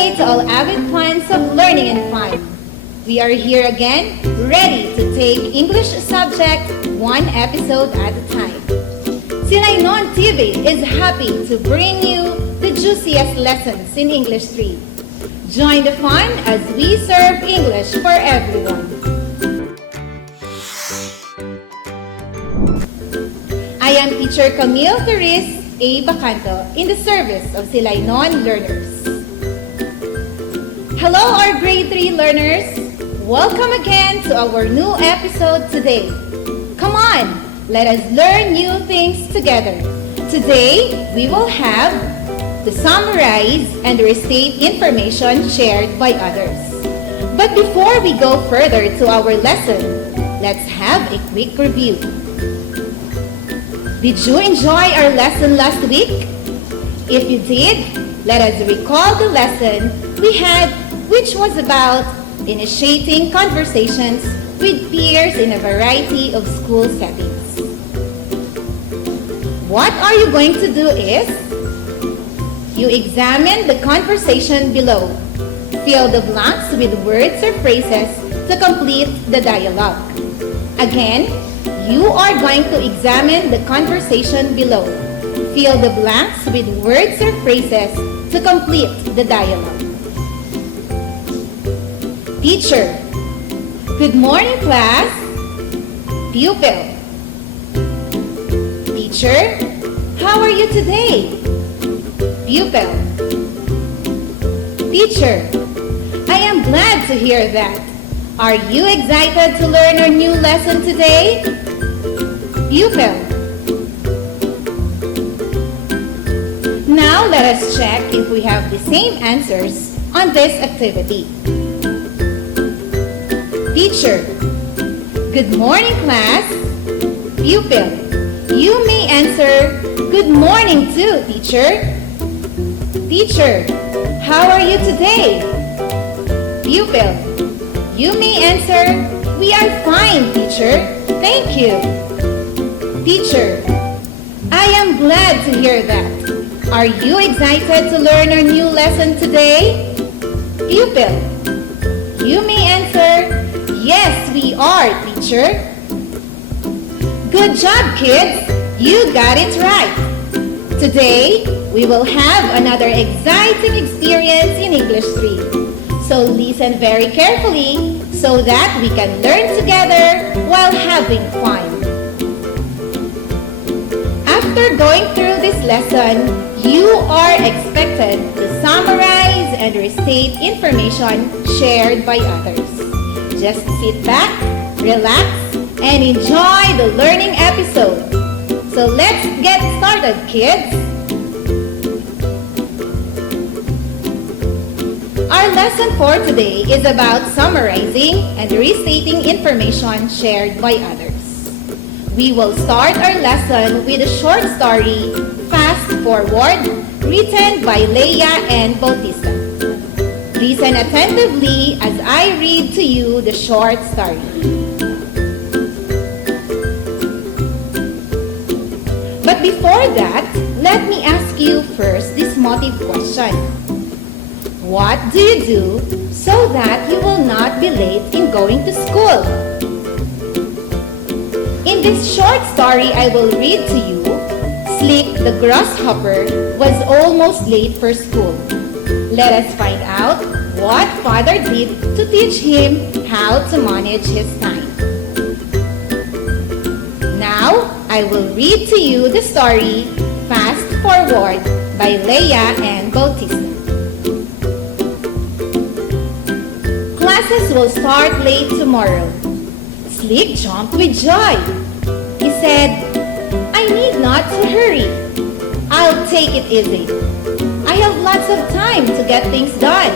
day to all avid fans of learning and fun. We are here again, ready to take English subject one episode at a time. Silainon TV is happy to bring you the juiciest lessons in English 3. Join the fun as we serve English for everyone. I am Teacher Camille Teresa A. Bacanto in the service of Silainon learners. Hello our grade 3 learners! Welcome again to our new episode today. Come on, let us learn new things together. Today, we will have the summarize and restate information shared by others. But before we go further to our lesson, let's have a quick review. Did you enjoy our lesson last week? If you did, let us recall the lesson we had, which was about initiating conversations with peers in a variety of school settings. What are you going to do is, you examine the conversation below. Fill the blanks with words or phrases to complete the dialogue. Again, you are going to examine the conversation below. Fill the blanks with words or phrases to complete the dialogue. Teacher. Good morning, class. Pupil. Teacher, how are you today? Pupil. Teacher, I am glad to hear that. Are you excited to learn our new lesson today? Pupil. Now let us check if we have the same answers on this activity. Teacher. Good morning, class. Pupil. You may answer, good morning too, teacher. Teacher, how are you today? Pupil. You may answer, we are fine, teacher. Thank you. Teacher, I am glad to hear that. Are you excited to learn our new lesson today? Pupil. You may answer, yes, we are, teacher. Good job, kids. You got it right. Today, we will have another exciting experience in English 3. So listen very carefully so that we can learn together while having fun. After going through this lesson, you are expected to summarize and restate information shared by others. Just sit back, relax, and enjoy the learning episode. So let's get started, kids! Our lesson for today is about summarizing and restating information shared by others. We will start our lesson with a short story, Fast Forward, written by Leia and Bautista. Listen attentively as I read to you the short story. But before that, let me ask you first this motive question. What do you do so that you will not be late in going to school? In this short story I will read to you, Slick the grasshopper was almost late for school. Let us find out what father did to teach him how to manage his time. Now, I will read to you the story Fast Forward by Leia and Bautista. Classes will start late tomorrow. Slick jumped with joy. He said, I need not to hurry. I'll take it easy. I have lots of time to get things done.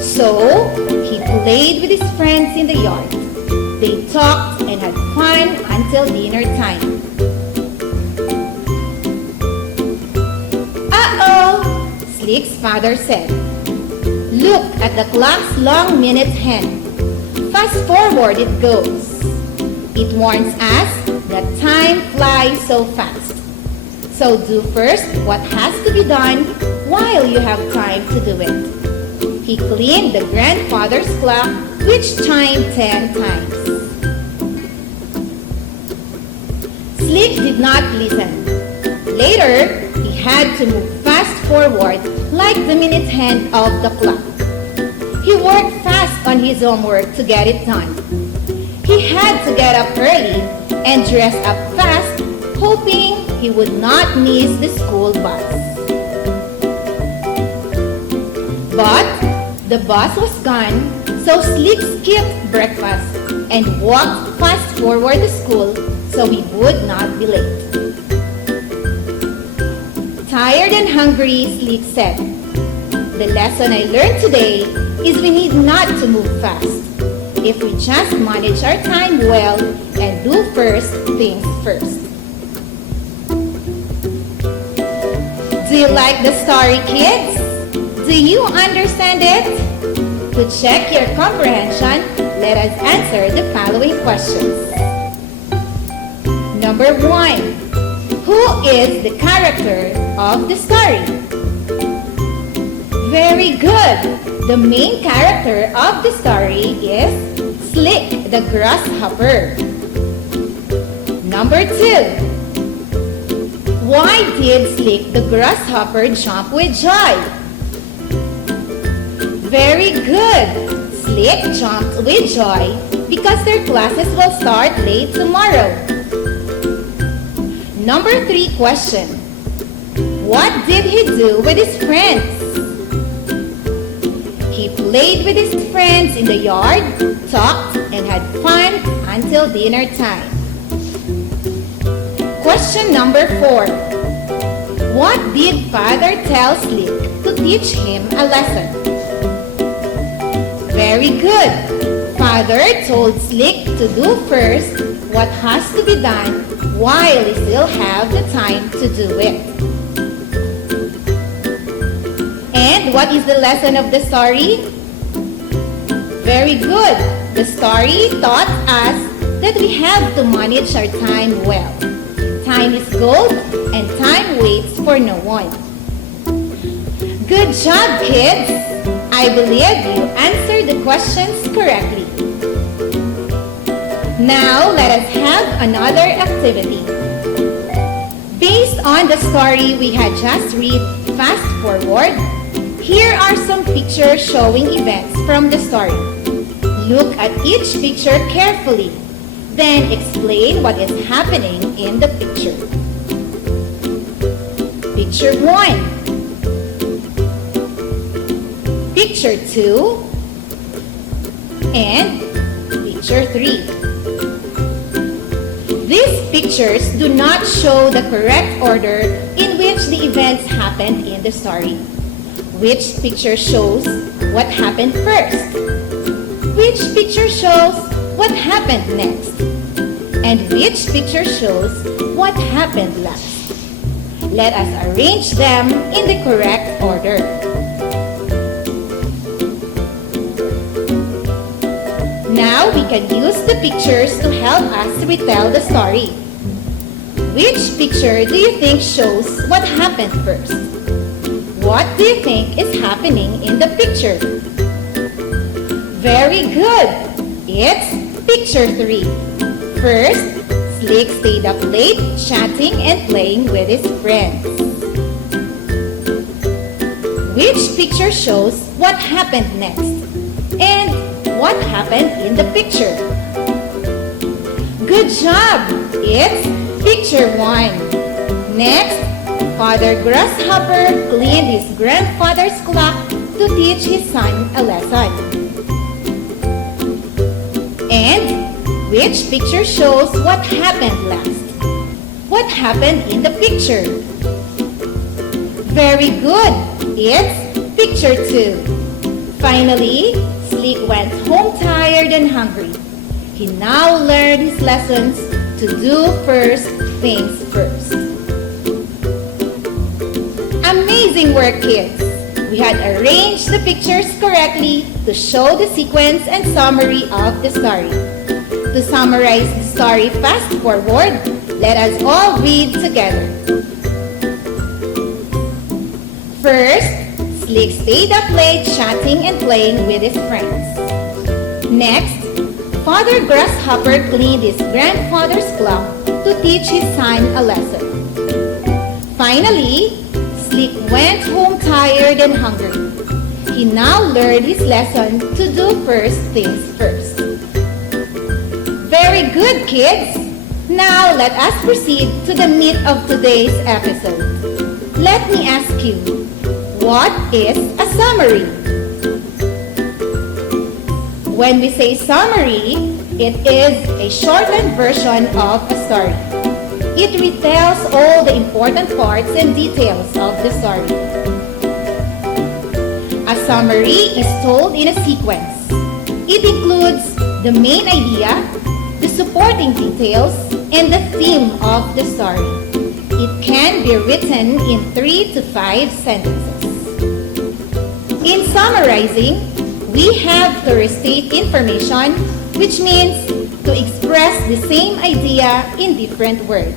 So, he played with his friends in the yard. They talked and had fun until dinner time. Uh-oh, Slick's father said. Look at the clock's long minute hand. Fast forward it goes. It warns us that time flies so fast. So do first what has to be done while you have time to do it. He cleaned the grandfather's clock, which chimed 10 times. Slick did not listen. Later, he had to move fast forward like the minute hand of the clock. He worked fast on his homework to get it done. He had to get up early and dress up fast, hoping he would not miss the school bus. But the bus was gone, so Slick skipped breakfast and walked fast forward to school so he would not be late. Tired and hungry, Slick said, "The lesson I learned today is we need not to move fast if we just manage our time well and do first things first." Do you like the story, kids? Do you understand it? To check your comprehension, let us answer the following questions. Number 1. Who is the character of the story? Very good. The main character of the story is Slick the grasshopper. Number 2. Why did Slick the grasshopper jump with joy? Very good. Slick jumped with joy because their classes will start late tomorrow. Number 3 question. What did he do with his friends? He played with his friends in the yard, talked, and had fun until dinner time. Question number 4. What did Father tell Slick to teach him a lesson? Very good. Father told Slick to do first what has to be done while he still have the time to do it. And what is the lesson of the story? Very good. The story taught us that we have to manage our time well. Time is gold and time waits for no one. Good job, kids! I believe you answered the questions correctly. Now, let us have another activity. Based on the story we had just read, fast forward, here are some pictures showing events from the story. Look at each picture carefully, then explain what is happening in the picture. Picture 1. Picture 2. And picture 3. These pictures do not show the correct order in which the events happened in the story. Which picture shows what happened first? Which picture shows what happened next? And which picture shows what happened last? Let us arrange them in the correct order. Now we can use the pictures to help us retell the story. Which picture do you think shows what happened first? What do you think is happening in the picture? Very good! It's picture 3. First, Slick stayed up late chatting and playing with his friends. Which picture shows what happened next? And what happened in the picture? Good job! It's picture 1. Next, Father Grasshopper cleaned his grandfather's clock to teach his son a lesson. And which picture shows what happened last? What happened in the picture? Very good! It's picture 2. Finally, Slick went home tired and hungry. He now learned his lessons to do first things first. Amazing work, kids! We had arranged the pictures correctly to show the sequence and summary of the story. To summarize the story fast forward, let us all read together. First, Slick stayed up late chatting and playing with his friends. Next, Father Grasshopper cleaned his grandfather's clock to teach his son a lesson. Finally, Slick went home tired and hungry. He now learned his lesson to do first things first. Very good, kids! Now let us proceed to the meat of today's episode. Let me ask you, what is a summary? When we say summary, it is a shortened version of a story. It retells all the important parts and details of the story. A summary is told in a sequence. It includes the main idea, the supporting details, and the theme of the story. It can be written in 3 to 5 sentences. In summarizing, we have to restate information, which means to express the same idea in different words.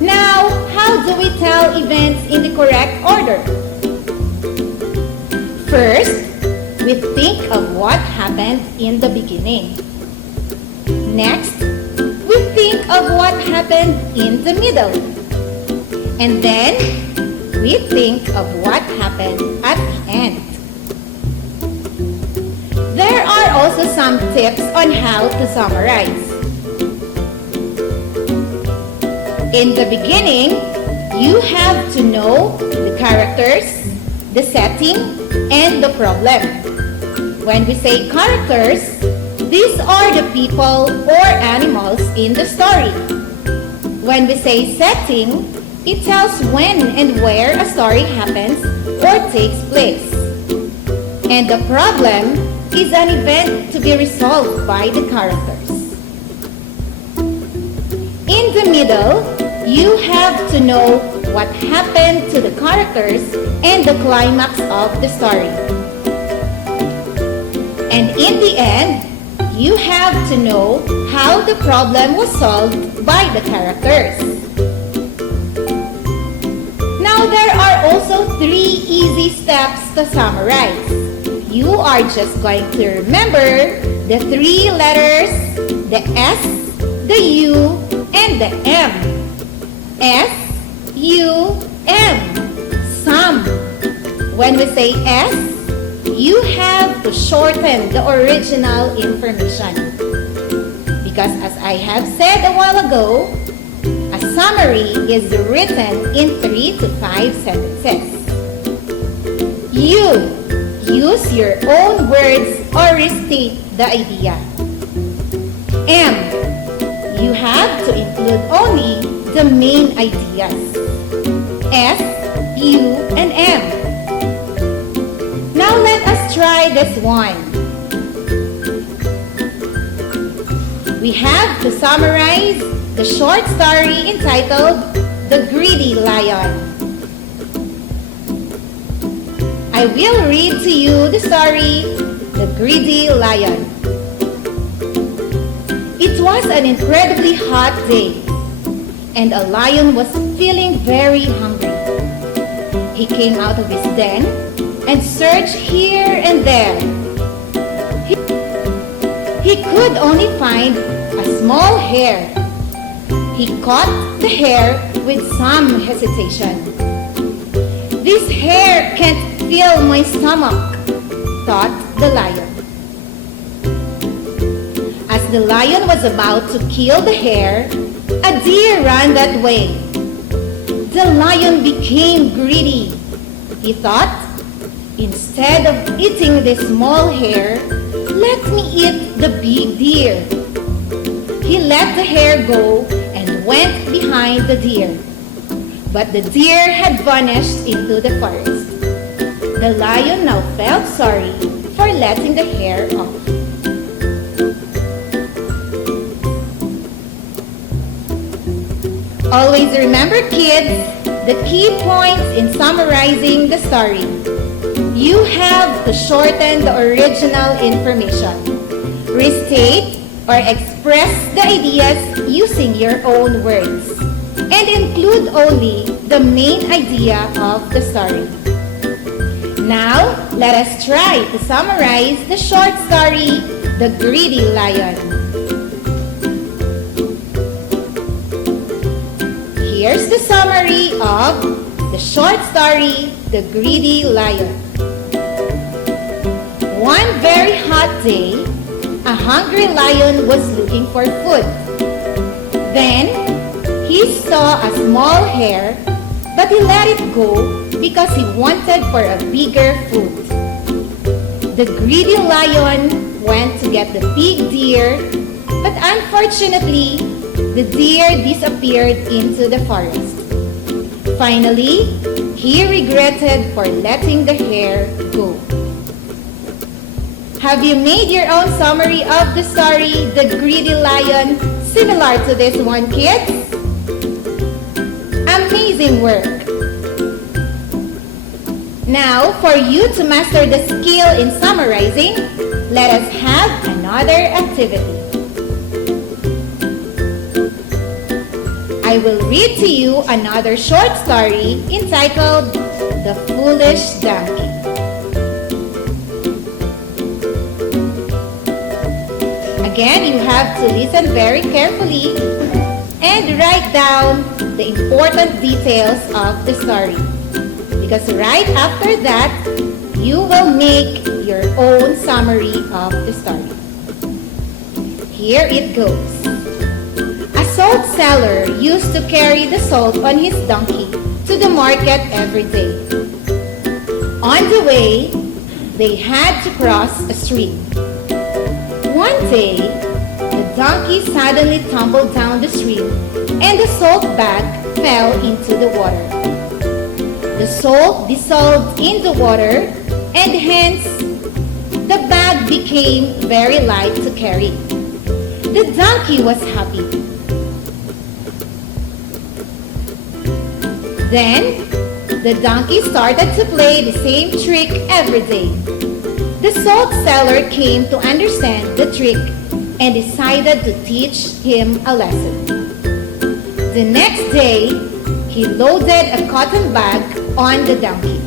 Now, how do we tell events in the correct order? First, we think of what happened in the beginning. Next, we think of what happened in the middle. And then, we think of what happened at the end. There are also some tips on how to summarize. In the beginning, you have to know the characters, the setting, and the problem. When we say characters, these are the people or animals in the story. When we say setting, it tells when and where a story happens or takes place. And the problem is an event to be resolved by the characters. In the middle, you have to know what happened to the characters and the climax of the story. And in the end, you have to know how the problem was solved by the characters. Now there are also 3 easy steps to summarize. You are just going to remember the 3 letters, the S, the U, and the M. S, U, M. Sum. When we say S, you have to shorten the original information. Because as I have said a while ago, a summary is written in 3 to 5 sentences. U. Use your own words or restate the idea. M. You have to include only the main ideas. S, U, and M. Now let us try this one. We have to summarize the short story entitled The Greedy Lion. I will read to you the story, The Greedy Lion. It was an incredibly hot day, and a lion was feeling very hungry. He came out of his den and searched here and there. He could only find a small hare. He caught the hare with some hesitation. This hare can't fill my stomach, thought the lion. As the lion was about to kill the hare, a deer ran that way. The lion became greedy. He thought, instead of eating the small hare, let me eat the big deer. He let the hare go and went behind the deer. But the deer had vanished into the forest. The lion now felt sorry for letting the hare off. Always remember, kids, the key points in summarizing the story. You have to shorten the original information. Restate or express the ideas using your own words. And include only the main idea of the story. Now, let us try to summarize the short story, The Greedy Lion. Here's the summary of the short story, The Greedy Lion. One very hot day, a hungry lion was looking for food. Then, he saw a small hare, but he let it go because he wanted for a bigger food. The greedy lion went to get the big deer, but unfortunately, the deer disappeared into the forest. Finally, he regretted for letting the hare go. Have you made your own summary of the story, The Greedy Lion, similar to this one, kids? Amazing work! Now, for you to master the skill in summarizing, let us have another activity. I will read to you another short story entitled The Foolish Donkey. Again, you have to listen very carefully and write down the important details of the story. Because right after that, you will make your own summary of the story. Here it goes. A salt seller used to carry the salt on his donkey to the market every day. On the way, they had to cross a stream. One day, the donkey suddenly tumbled down the stream and the salt bag fell into the water. The salt dissolved in the water and hence the bag became very light to carry. The donkey was happy. Then, the donkey started to play the same trick every day. The salt seller came to understand the trick and decided to teach him a lesson. The next day, he loaded a cotton bag on the donkey.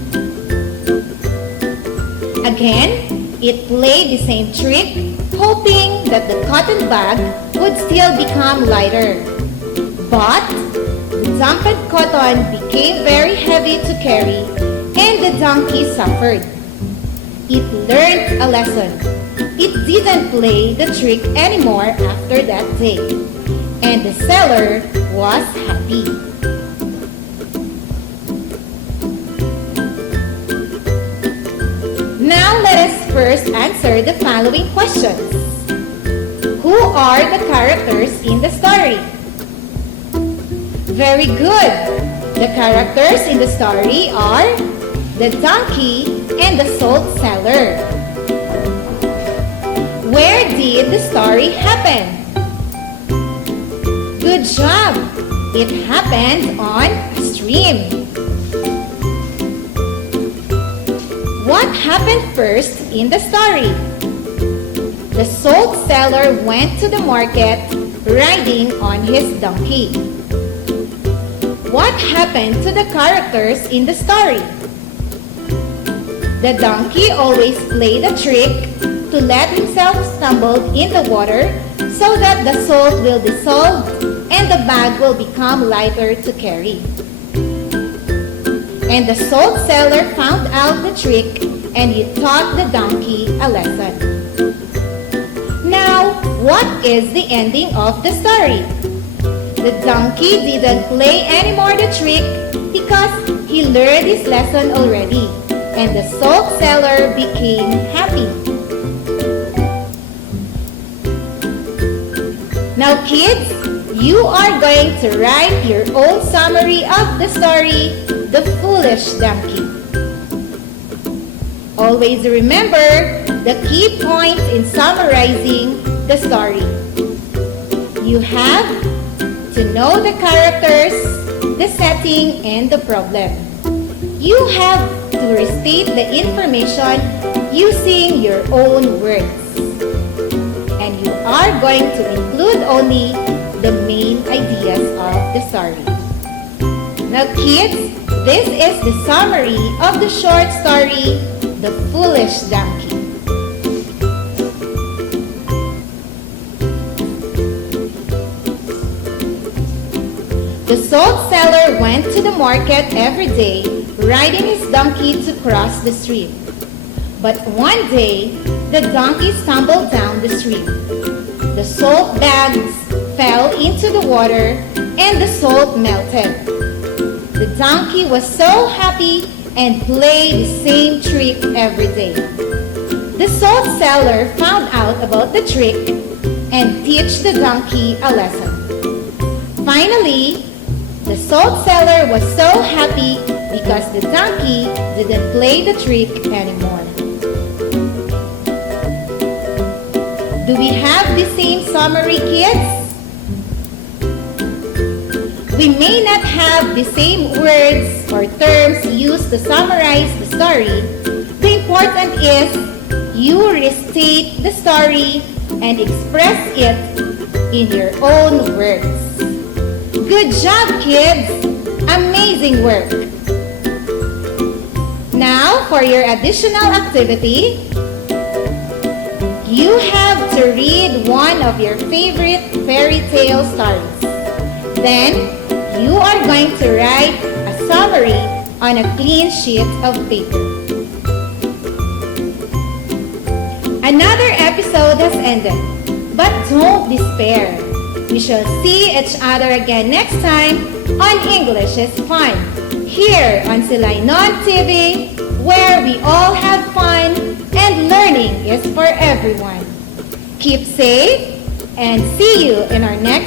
Again, it played the same trick, hoping that the cotton bag would still become lighter. But the dumped cotton became very heavy to carry and the donkey suffered. It learned a lesson. It didn't play the trick anymore after that day, and the seller was happy. Now let us first answer the following questions. Who are the characters in the story? Very good. The characters in the story are the donkey and the salt seller. Where did the story happen? Good job! It happened on a stream. What happened first in the story? The salt seller went to the market riding on his donkey. What happened to the characters in the story? The donkey always played a trick to let himself stumble in the water so that the salt will dissolve and the bag will become lighter to carry. And the salt seller found out the trick and he taught the donkey a lesson. Now, what is the ending of the story? The donkey didn't play anymore the trick because he learned his lesson already, and the salt seller became happy. Now kids, you are going to write your own summary of the story, The Foolish Donkey. Always remember the key points in summarizing the story. You have to know the characters, the setting, and the problem. You have to restate the information using your own words. And you are going to include only the main ideas of the story. Now kids, this is the summary of the short story, The Foolish Donkey. The salt seller went to the market every day, riding his donkey to cross the stream. But one day, the donkey stumbled down the stream. The salt bags fell into the water and the salt melted. The donkey was so happy and played the same trick every day. The salt seller found out about the trick and teach the donkey a lesson. Finally, the salt seller was so happy because the donkey didn't play the trick anymore. Do we have the same summary, kids? We may not have the same words or terms used to summarize the story. The important is you restate the story and express it in your own words. Good job, kids! Amazing work! Now, for your additional activity, you have to read one of your favorite fairy tale stories. Then, you are going to write a summary on a clean sheet of paper. Another episode has ended, but don't despair. We shall see each other again next time on English is Fun, here on Silainon TV, where we all have fun and learning is for everyone. Keep safe and see you in our next